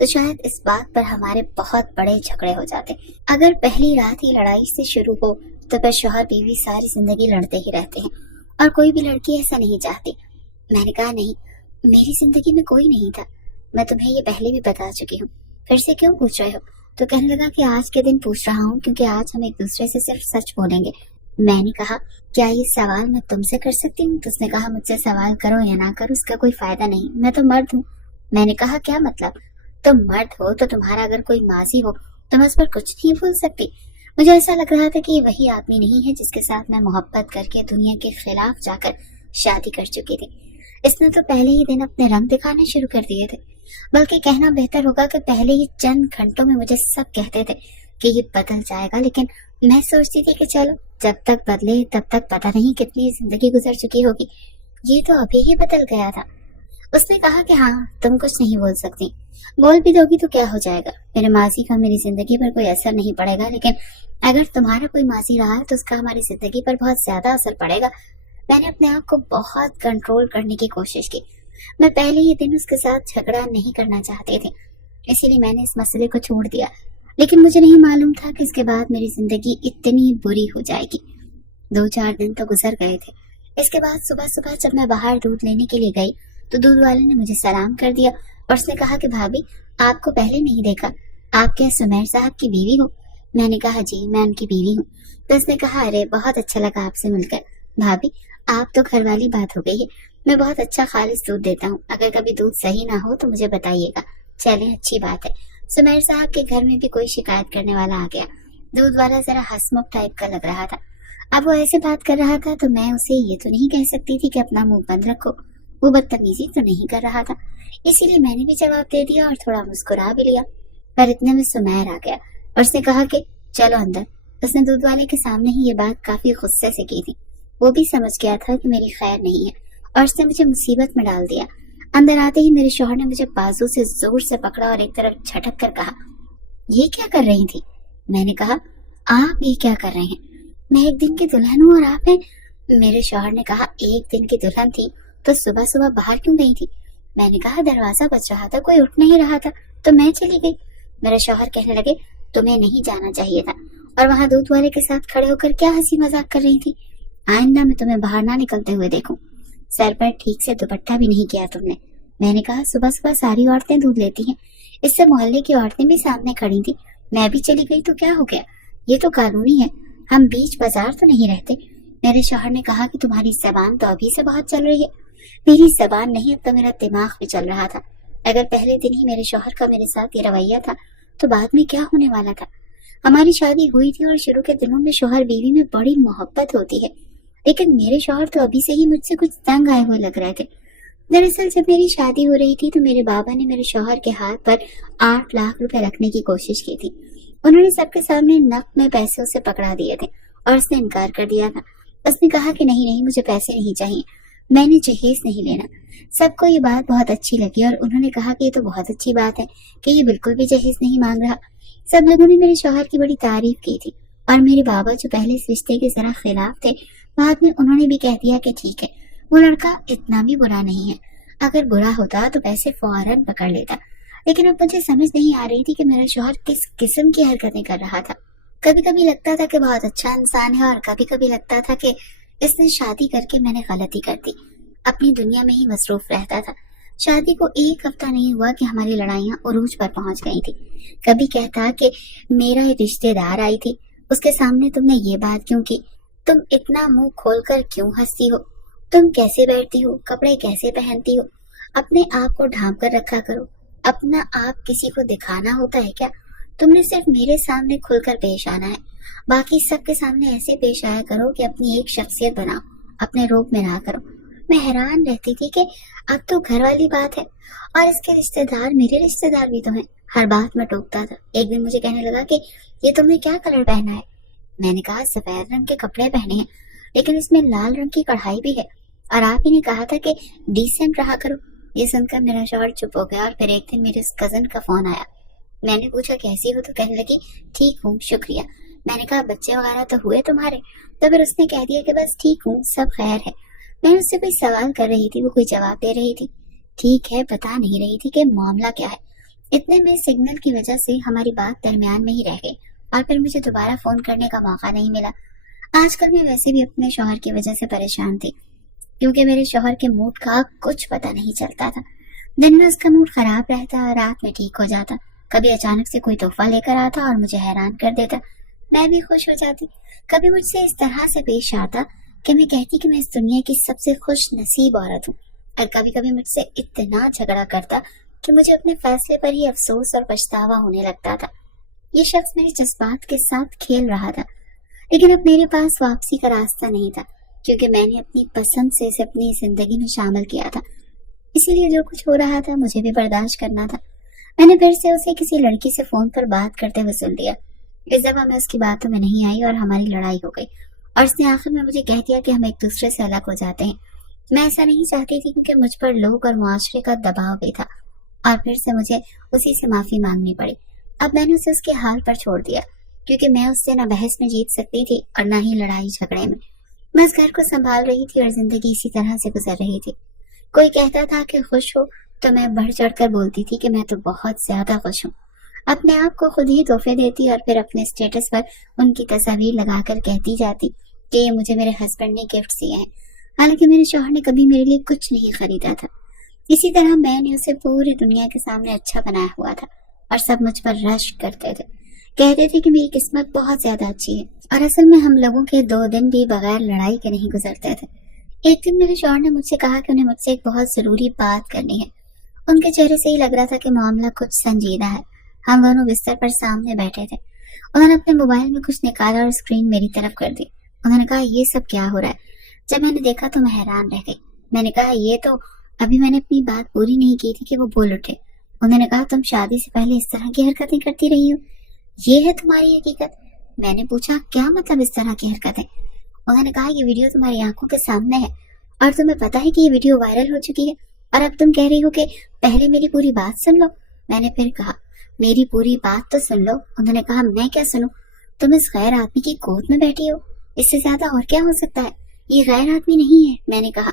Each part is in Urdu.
تو شاید اس بات پر ہمارے بہت بڑے جھگڑے ہو جاتے۔ اگر پہلی رات ہی لڑائی سے شروع ہو تو پھر شوہر بیوی ساری زندگی لڑتے ہی رہتے ہیں، اور کوئی بھی لڑکی ایسا نہیں چاہتی۔ میں نے کہا نہیں، میری زندگی میں کوئی نہیں تھا، میں تمہیں یہ پہلے بھی بتا چکی ہوں، پھر سے کیوں پوچھ رہے ہو؟ تو کہنے لگا کہ آج کے دن پوچھ رہا ہوں کیونکہ آج ہم ایک دوسرے سے صرف سچ بولیں گے۔ میں نے کہا کیا یہ سوال میں تم سے کر سکتی ہوں؟ تو اس نے کہا مجھ سے سوال کرو یا نہ کرو اس کا کوئی فائدہ نہیں، میں تو مرد ہوں۔ میں نے کہا کیا مطلب؟ تم مرد ہو تو تمہارا اگر کوئی ماضی ہو تو میں اس پر کچھ نہیں بھول سکتی۔ مجھے ایسا لگ رہا تھا کہ یہ وہی آدمی نہیں ہے جس کے ساتھ میں محبت کر کے دنیا کے خلاف جا کر شادی کر چکی تھی۔ اس نے تو پہلے ہی دن اپنے رنگ دکھانے شروع کر دیے تھے، بلکہ کہنا بہتر ہوگا کہ پہلے ہی چند گھنٹوں میں مجھے سب کہتے تھے کہ یہ بدل جائے گا، لیکن میں سوچتی تھی کہ چلو جب تک بدلے تب تک پتہ نہیں کتنی زندگی گزر چکی ہوگی، یہ تو ابھی ہی بدل گیا تھا۔ اس نے کہا کہ ہاں تم کچھ نہیں بول سکتی، بول بھی دو گی تو کیا ہو جائے گا، میرے ماضی کا میری زندگی پر کوئی اثر نہیں پڑے گا، لیکن اگر تمہارا کوئی ماضی رہا ہے تو اس کا ہماری زندگی پر بہت زیادہ اثر پڑے گا۔ میں نے اپنے آپ کو بہت کنٹرول کرنے کی کوشش کی، میں پہلے ہی دن اس کے ساتھ جھگڑا نہیں کرنا چاہتی تھی، اسی لیے میں نے اس مسئلے کو چھوڑ دیا، لیکن مجھے نہیں معلوم تھا کہ اس کے بعد میری زندگی اتنی بری ہو جائے گی۔ 2-4 دن تو گزر گئے تھے۔ اس کے بعد صبح صبح جب میں باہر دودھ لینے کے لیے گئی تو دودھ والے نے مجھے سلام کر دیا اور اس نے کہا کہ بھابھی آپ کو پہلے نہیں دیکھا، آپ کیا سمیر صاحب کی بیوی ہو؟ میں نے کہا جی میں ان کی بیوی ہوں۔ تو اس نے کہا ارے بہت اچھا لگا آپ سے مل کر، بھابھی آپ تو گھر والی بات ہو گئی ہے، میں بہت اچھا خالص دودھ دیتا ہوں، اگر کبھی دودھ صحیح نہ ہو تو مجھے بتائیے گا۔ چلیں اچھی بات ہے۔ سمیر صاحب کے گھر میں بھی کوئی شکایت کرنے والا آ گیا۔ دودھ والا ذرا ہسمکھ ٹائپ کا لگ رہا تھا، اب وہ ایسے بات کر رہا تھا تو میں اسے یہ تو نہیں کہہ سکتی تھی کہ اپنا منہ بند رکھو، وہ بدتمیزی تو نہیں کر رہا تھا، اسی لیے میں نے بھی جواب دے دیا اور تھوڑا مسکرا بھی لیا۔ پر اتنے میں سمیر آ گیا اور اس نے کہا کہ چلو اندر۔ اس نے دودھ والے کے سامنے ہی یہ بات کافی غصے سے کی تھی، وہ بھی سمجھ گیا تھا کہ میری خیر نہیں ہے اور اس نے مجھے مصیبت میں ڈال دیا۔ اندر آتے ہی میرے شوہر نے مجھے بازو سے زور سے پکڑا اور ایک طرف جھٹک کر کہا یہ کیا کر رہی تھی؟ میں نے کہا آپ یہ کیا کر رہے ہیں؟ میں ایک دن کی دلہن ہوں اور آپ ہیں؟ میرے شوہر نے کہا ایک دن کی دلہن تھی تو صبح صبح باہر کیوں گئی تھی؟ میں نے کہا دروازہ بج رہا تھا، کوئی اٹھ نہیں رہا تھا تو میں چلی گئی۔ میرے شوہر کہنے لگے تمہیں نہیں جانا چاہیے تھا، اور وہاں دودھ والے کے ساتھ کھڑے ہو کر کیا ہنسی مذاق کر رہی تھی؟ آئندہ میں تمہیں باہر نہ نکلتے ہوئے دیکھوں۔ سر پر ٹھیک سے دوپٹہ بھی نہیں کیا تم نے۔ میں نے کہا صبح صبح ساری عورتیں دودھ لیتی ہیں، اس سے محلے کی عورتیں بھی سامنے کھڑی تھی، میں بھی چلی گئی تو کیا ہو گیا، یہ تو قانونی ہے، ہم بیچ بازار تو نہیں رہتے۔ میرے شوہر نے کہا کہ تمہاری زبان تو ابھی سے بہت چل رہی ہے۔ میری زبان نہیں، اب تو میرا دماغ بھی چل رہا تھا۔ اگر پہلے دن ہی میرے شوہر کا میرے ساتھ یہ رویہ تھا تو بعد میں کیا ہونے والا تھا؟ ہماری شادی ہوئی تھی اور شروع کے دنوں میں شوہر بیوی میں بڑی محبت ہوتی ہے، لیکن میرے شوہر تو ابھی سے ہی مجھ سے کچھ تنگ آئے ہوئے لگ رہے تھے۔ دراصل جب میری شادی ہو رہی تھی تو میرے بابا نے میرے شوہر کے ہاتھ پر 8 لاکھ روپے رکھنے کی کوشش کی تھی۔ انہوں نے سب کے سامنے نقد میں پیسے اسے پکڑا دیے تھے اور اس نے انکار کر دیا تھا۔ اس نے کہا کہ نہیں مجھے پیسے نہیں چاہیے، میں نے جہیز نہیں لینا۔ سب کو یہ بات بہت اچھی لگی اور انہوں نے کہا کہ یہ تو بہت اچھی بات ہے کہ یہ بالکل بھی جہیز نہیں مانگ رہا۔ سب لوگوں نے میرے شوہر کی بڑی تعریف کی تھی اور میرے بابا جو پہلے اس رشتے کے ذرا خلاف تھے، بعد میں انہوں نے بھی کہہ دیا کہ ٹھیک ہے وہ لڑکا اتنا بھی برا نہیں ہے، اگر برا ہوتا تو پیسے فوراً پکڑ لیتا۔ لیکن اب مجھے سمجھ نہیں آ رہی تھی کہ میرا شوہر کس قسم کی حرکتیں کر رہا تھا۔ کبھی کبھی لگتا تھا کہ بہت اچھا انسان ہے اور کبھی کبھی لگتا تھا کہ اس نے شادی کر کے میں نے غلطی کر دی، اپنی دنیا میں ہی مصروف رہتا تھا۔ شادی کو 1 ہفتہ نہیں ہوا کہ ہماری لڑائیاں عروج پر پہنچ گئی تھی۔ کبھی کہتا کہ میرا رشتے دار آئی تھی، اس کے سامنے تم نے یہ بات کیوں کی؟ تم اتنا منہ کھول کر کیوں ہنستی ہو؟ تم کیسے بیٹھتی ہو؟ کپڑے کیسے پہنتی ہو؟ اپنے آپ کو ڈھانپ کر رکھا کرو، اپنا آپ کسی کو دکھانا ہوتا ہے کیا؟ تم نے صرف میرے سامنے کھل کر پیش آنا ہے، باقی سب کے سامنے ایسے پیش آیا کرو کہ اپنی ایک شخصیت بناؤ، اپنے روپ میں نہ کرو۔ میں حیران رہتی تھی کہ اب تو گھر والی بات ہے اور اس کے رشتہ دار میرے رشتہ دار بھی تو ہیں، ہر بات میں ٹوکتا تھا۔ ایک دن مجھے کہنے لگا کہ یہ تم نے کیا کلر پہنا ہے؟ میں نے کہا سفید رنگ کے کپڑے پہنے ہیں لیکن اس میں لال رنگ کی کڑھائی بھی ہے، اور آپ ہی نے کہا تھا کہ ڈیسنٹ رہا کرو۔ یہ سن کر میرا شوہر چپ ہو گیا اور پھر ایک دن میرے کزن کا فون آیا۔ میں نے پوچھا کیسی ہو تو کہنے لگی ٹھیک ہوں شکریہ۔ میں نے کہا بچے وغیرہ تو ہوئے تمہارے؟ تو پھر اس نے کہہ دیا کہ بس ٹھیک ہوں سب خیر ہے۔ میں اس سے کوئی سوال کر رہی تھی، وہ کوئی جواب دے رہی تھی، ٹھیک ہے بتا نہیں رہی تھی کہ معاملہ کیا ہے۔ اتنے میں سگنل کی وجہ سے ہماری بات درمیان میں ہی رہ گئی اور پھر مجھے دوبارہ فون کرنے کا موقع نہیں ملا۔ آج کل میں ویسے بھی اپنے شوہر کی وجہ سے پریشان تھی، کیونکہ میرے شوہر کے موڈ کا کچھ پتہ نہیں چلتا تھا۔ دن میں اس کا موڈ خراب رہتا، رات میں ٹھیک ہو جاتا، کبھی اچانک سے کوئی تحفہ لے کر آتا اور مجھے حیران کر دیتا، میں بھی خوش ہو جاتی۔ کبھی مجھ سے اس طرح سے پیش آتا کہ میں کہتی کہ میں اس دنیا کی سب سے خوش نصیب عورت ہوں، اور کبھی کبھی مجھ سے اتنا جھگڑا کرتا کہ مجھے اپنے فیصلے پر ہی افسوس اور پچھتاوا ہونے لگتا تھا۔ یہ شخص میرے جذبات کے ساتھ کھیل رہا تھا، لیکن اب میرے پاس واپسی کا راستہ نہیں تھا، کیونکہ میں نے اپنی پسند سے اسے اپنی زندگی میں شامل کیا تھا۔ اسی لیے جو کچھ ہو رہا تھا مجھے بھی برداشت کرنا تھا۔ میں نے پھر سے اسے کسی لڑکی سے فون پر بات کرتے ہوئے سن لیا۔ اس دفعہ میں اس کی باتوں میں نہیں آئی اور ہماری لڑائی ہو گئی، اور اس نے آخر میں مجھے کہہ دیا کہ ہم ایک دوسرے سے الگ ہو جاتے ہیں۔ میں ایسا نہیں چاہتی تھی، کیونکہ مجھ پر لوگ اور معاشرے کا دباؤ بھی تھا، اور پھر سے مجھے اسی سے معافی مانگنی پڑی۔ اب میں نے اسے اس کے حال پر چھوڑ دیا، کیونکہ میں اس سے نہ بحث میں جیت سکتی تھی اور نہ ہی لڑائی جھگڑے میں۔ میں اس گھر کو سنبھال رہی تھی اور زندگی اسی طرح سے گزر رہی تھی۔ کوئی کہتا تھا کہ خوش ہو تو میں بڑھ چڑھ کر بولتی تھی کہ میں تو بہت زیادہ خوش ہوں، اپنے آپ کو خود ہی تحفے دیتی اور پھر اپنے اسٹیٹس پر ان کی تصاویر لگا کر کہتی جاتی کہ یہ مجھے میرے ہسبینڈ نے گفٹ دیے ہیں، حالانکہ میرے شوہر نے کبھی میرے لیے کچھ نہیں خریدا تھا۔ اسی طرح میں نے اسے پوری دنیا کے سامنے اچھا بنایا ہوا تھا، اور سب مجھ پر رشک کرتے تھے، کہتے تھے کہ میری قسمت بہت زیادہ اچھی ہے، اور اصل میں ہم لوگوں کے 2 دن بھی بغیر لڑائی کے نہیں گزرتے تھے۔ ایک دن میرے شوہر نے مجھ سے کہا کہ انہیں مجھ سے ایک بہت ضروری بات کرنی ہے۔ ان کے چہرے سے ہی لگ رہا تھا کہ معاملہ کچھ سنجیدہ ہے۔ ہم دونوں بستر پر سامنے بیٹھے تھے۔ انہوں نے اپنے موبائل میں کچھ نکالا اور اسکرین میری طرف کر دی۔ انہوں نے کہا یہ سب کیا ہو رہا ہے؟ جب میں نے دیکھا تو میں حیران رہ گئی۔ میں نے کہا یہ تو ابھی میں نے اپنی بات پوری نہیں کی تھی کہ وہ بول اٹھے۔ انہوں نے کہا تم شادی سے پہلے اس طرح کی حرکتیں کرتی رہی ہو، یہ ہے تمہاری حقیقت؟ میں نے پوچھا کیا مطلب اس طرح کی حرکتیں؟ انہوں نے کہا یہ ویڈیو تمہاری آنکھوں کے سامنے ہے، اور تمہیں پتا ہے کہ یہ ویڈیو وائرل ہو چکی ہے، اور اب تم کہہ رہی ہو کہ پہلے میری پوری بات سن لو۔ میں نے پھر کہا میری پوری بات تو سن لو۔ انہوں نے کہا میں کیا سنوں؟ تم اس غیر آدمی کی گود میں بیٹھی ہو، اس سے زیادہ اور کیا ہو سکتا ہے؟ یہ غیر آدمی نہیں ہے۔ میں نے کہا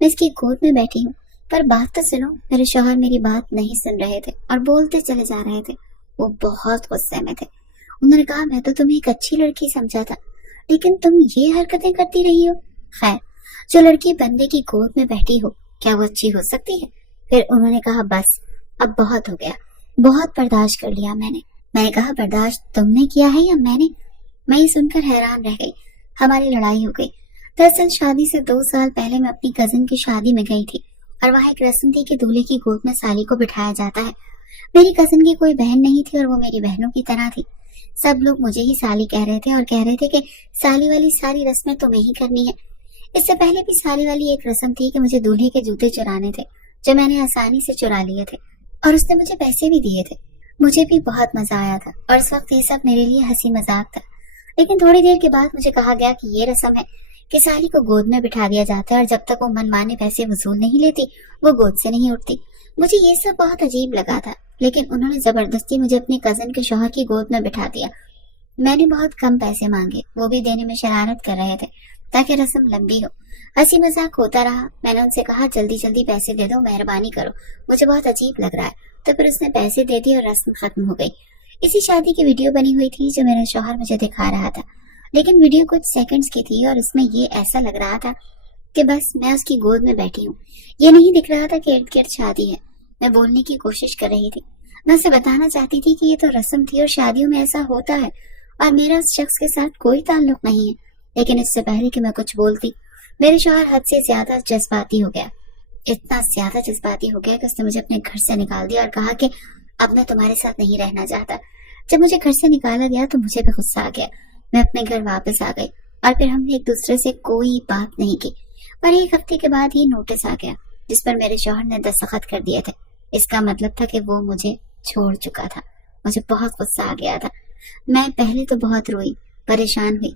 میں اس کی گود میں بیٹھی ہوں، پر بات تو سنو۔ میرے شوہر میری بات نہیں سن رہے تھے اور بولتے چلے جا رہے تھے، وہ بہت غصے میں تھے۔ انہوں نے کہا میں تو تمہیں ایک اچھی لڑکی سمجھا تھا، لیکن تم یہ حرکتیں کرتی رہی ہو۔ خیر، جو لڑکی بندے کی گود میں بیٹھی ہو کیا وہ اچھی ہو سکتی ہے؟ پھر انہوں نے کہا بس اب بہت ہو گیا، بہت برداشت کر لیا میں نے۔ میں نے کہا برداشت تم نے کیا ہے یا میں نے؟ میں یہ سن کر حیران رہ گئی۔ ہماری لڑائی ہو گئی۔ دراصل شادی سے 2 سال پہلے میں اپنی کزن کی شادی میں گئی تھی، اور وہاں ایک رسم تھی کہ دولہے کی گود میں سالی کو بٹھایا جاتا ہے۔ میری کزن کی کوئی بہن نہیں تھی اور وہ میری بہنوں کی طرح تھی۔ سب لوگ مجھے ہی سالی کہہ رہے تھے اور کہہ رہے تھے کہ سالی والی ساری رسمیں تمہیں ہی کرنی ہے۔ اس سے پہلے بھی سالی والی ایک رسم تھی کہ مجھے دولہے کے جوتے چرانے تھے، جو میں نے آسانی سے چرا لیے تھے، اور اس نے مجھے پیسے بھی دیے تھے۔ مجھے بھی بہت مزہ آیا تھا، اور اس وقت یہ سب میرے لیے ہنسی مذاق تھا۔ لیکن تھوڑی دیر کے بعد مجھے کہا گیا کہ یہ رسم ہے کہ سالی کو گود میں بٹھا دیا جاتا ہے، اور جب تک وہ من مانے پیسے وصول نہیں لیتی وہ گود سے نہیں اٹھتی۔ مجھے یہ سب بہت عجیب لگا تھا، لیکن انہوں نے زبردستی مجھے اپنی کزن کے شوہر کی گود میں بٹھا دیا۔ میں نے بہت کم پیسے مانگے، وہ بھی دینے میں شرارت کر رہے تھے تاکہ رسم لمبی ہو۔ ہنسی مذاق ہوتا رہا۔ میں نے ان سے کہا جلدی جلدی پیسے دے دو، مہربانی کرو، مجھے بہت عجیب لگ رہا ہے۔ تو پھر اس نے پیسے دے دیے اور رسم ختم ہو گئی۔ اسی شادی کی ویڈیو بنی ہوئی تھی جو میرا شوہر مجھے دکھا رہا تھا، لیکن ویڈیو کچھ سیکنڈز کی تھی، اور اس میں یہ ایسا لگ رہا تھا کہ بس میں اس کی گود میں بیٹھی ہوں۔ یہ نہیں دکھ رہا تھا کہ ارد گرد شادی ہے۔ میں بولنے کی کوشش کر رہی تھی، میں اسے بتانا چاہتی تھی کہ یہ تو رسم تھی اور شادیوں میں ایسا ہوتا ہے، اور میرا اس شخص کے ساتھ کوئی تعلق نہیں ہے۔ لیکن اس سے پہلے کہ میں کچھ بولتی، میرے شوہر حد سے زیادہ جذباتی ہو گیا۔ اتنا زیادہ جذباتی ہو گیا کہ اس نے مجھے اپنے گھر سے نکال دیا اور کہا کہ اب میں تمہارے ساتھ نہیں رہنا چاہتا۔ جب مجھے گھر سے نکالا گیا تو مجھے بھی غصہ آ گیا۔ میں اپنے گھر واپس آ گئی، اور پھر ہم نے ایک دوسرے سے کوئی بات نہیں کی۔ پر 1 ہفتے کے بعد ہی نوٹس آ گیا جس پر میرے شوہر نے دستخط کر دیے تھے۔ اس کا مطلب تھا کہ وہ مجھے چھوڑ چکا تھا۔ مجھے بہت غصہ آ گیا تھا۔ میں پہلے تو بہت روئی، پریشان ہوئی،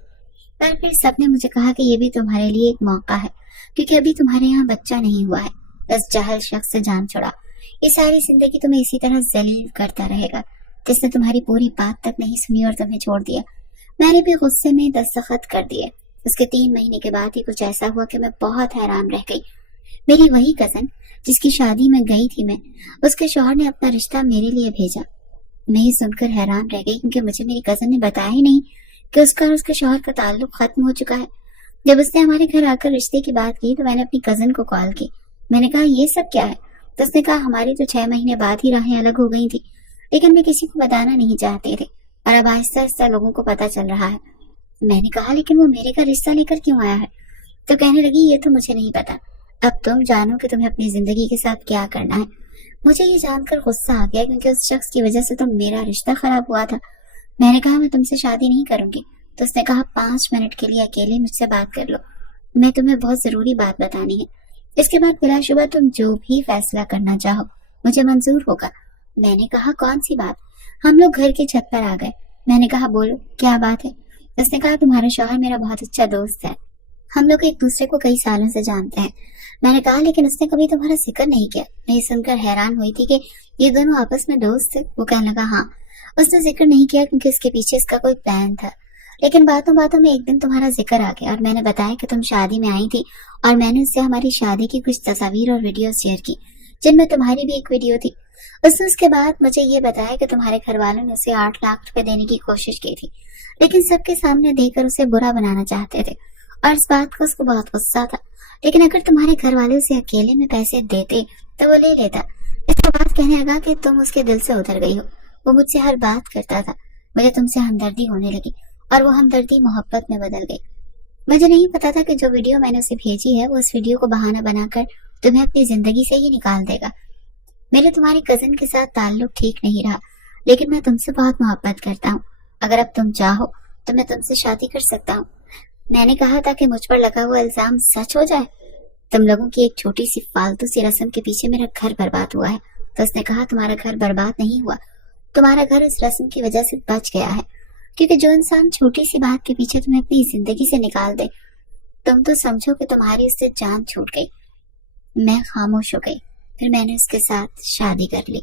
پر پھر سب نے مجھے کہا کہ یہ بھی تمہارے لیے ایک موقع ہے، کیونکہ ابھی تمہارے یہاں بچہ نہیں ہوا ہے۔ بس جاہل شخص سے جان چھڑا، یہ ساری زندگی تمہیں اسی طرح ذلیل کرتا رہے گا، جس نے تمہاری پوری بات تک نہیں سنی اور تمہیں چھوڑ دیا۔ میں نے بھی غصے میں دستخط کر دیے۔ اس کے 3 مہینے کے بعد ہی کچھ ایسا ہوا کہ میں بہت حیران رہ گئی۔ میری وہی کزن جس کی شادی میں گئی تھی میں، اس کے شوہر نے اپنا رشتہ میرے لیے بھیجا۔ میں یہ سن کر حیران رہ گئی کیونکہ مجھے میری کزن نے بتایا ہی نہیں کہ اس کا اور اس کے شوہر کا تعلق ختم ہو چکا ہے۔ جب اس نے ہمارے گھر آ کر رشتے کی بات کی تو میں نے اپنی کزن کو کال کی۔ میں نے کہا یہ سب کیا ہے؟ تو اس نے کہا ہماری تو 6 مہینے بعد ہی راہیں الگ ہو گئی تھی، لیکن میں کسی کو بتانا نہیں چاہتے تھے اور اب آہستہ آہستہ لوگوں کو پتا چل رہا ہے۔ میں نے کہا لیکن وہ میرے گھر رشتہ لے کر کیوں آیا ہے؟ تو کہنے لگی یہ تو مجھے نہیں پتا، اب تم جانو کہ تمہیں اپنی زندگی کے ساتھ کیا کرنا ہے۔ مجھے یہ جان کر غصہ آ گیا کیونکہ اس شخص کی وجہ سے تو میرا رشتہ خراب ہوا تھا۔ میں نے کہا میں تم سے شادی نہیں کروں گی۔ تو اس نے کہا 5 منٹ کے لیے اکیلے مجھ سے بات کر لو، میں تمہیں بہت ضروری بات بتانی ہے، اس کے بعد بلا شبہ تم جو بھی فیصلہ کرنا چاہو مجھے منظور ہوگا۔ میں نے کہا کون سی بات؟ ہم لوگ گھر کی چھت پر آ گئے۔ میں نے کہا بولو کیا بات ہے؟ اس نے کہا تمہارا شوہر میرا بہت اچھا دوست ہے، ہم لوگ ایک دوسرے کو کئی سالوں سے جانتے ہیں۔ میں نے کہا لیکن اس نے کبھی تمہارا ذکر نہیں کیا۔ میں یہ سن کر حیران ہوئی تھی کہ یہ دونوں آپس میں دوست تھے۔ وہ کہنے لگا ہاں، اس نے ذکر نہیں کیا کیونکہ اس کے پیچھے اس کا کوئی پلان تھا، لیکن باتوں باتوں میں ایک دن تمہارا ذکر آ گیا اور میں نے بتایا کہ تم شادی میں آئی تھی اور میں نے اس سے ہماری شادی کی کچھ تصاویر اور ویڈیوز شیئر کی جن میں تمہاری بھی ایک ویڈیو تھی۔ اس کے بعد مجھے یہ بتایا کہ تمہارے گھر والوں نے اسے 8 لاکھ روپے دینے کی کوشش کی تھی، لیکن سب کے سامنے دے کر اسے برا بنانا چاہتے تھے اور اس بات کا اس کو بہت غصہ تھا، لیکن اگر تمہارے گھر والے اسے اکیلے میں پیسے دیتے تو وہ لے لیتا۔ اس کے بعد کہنے لگا کہ تم اس کے دل سے اتر گئی ہو، وہ مجھ سے ہر بات کرتا تھا، مجھے تم سے ہمدردی ہونے لگی اور وہ ہمدردی محبت میں بدل گئی۔ مجھے نہیں پتا تھا کہ جو ویڈیو میں نے اسے بھیجی ہے وہ اس ویڈیو کو بہانہ بنا کر تمہیں اپنی زندگی سے ہی نکال دے گا۔ میرے تمہاری کزن کے ساتھ تعلق ٹھیک نہیں رہا، لیکن میں تم سے بہت محبت کرتا ہوں، اگر اب تم چاہو تو میں تم سے شادی کر سکتا ہوں۔ میں نے کہا تھا کہ مجھ پر لگا ہوا الزام سچ ہو جائے، تم لوگوں کی ایک چھوٹی سی فالتو سی رسم کے پیچھے میرا گھر برباد ہوا ہے۔ تو اس نے کہا تمہارا گھر برباد نہیں ہوا، تمہارا گھر اس رسم کی وجہ سے بچ گیا ہے، کیونکہ جو انسان چھوٹی سی بات کے پیچھے تمہیں اپنی زندگی سے نکال دے، تم تو سمجھو کہ تمہاری اس سے جان چھوٹ گئی۔ میں خاموش ہو گئی، پھر میں نے اس کے ساتھ شادی کر لی۔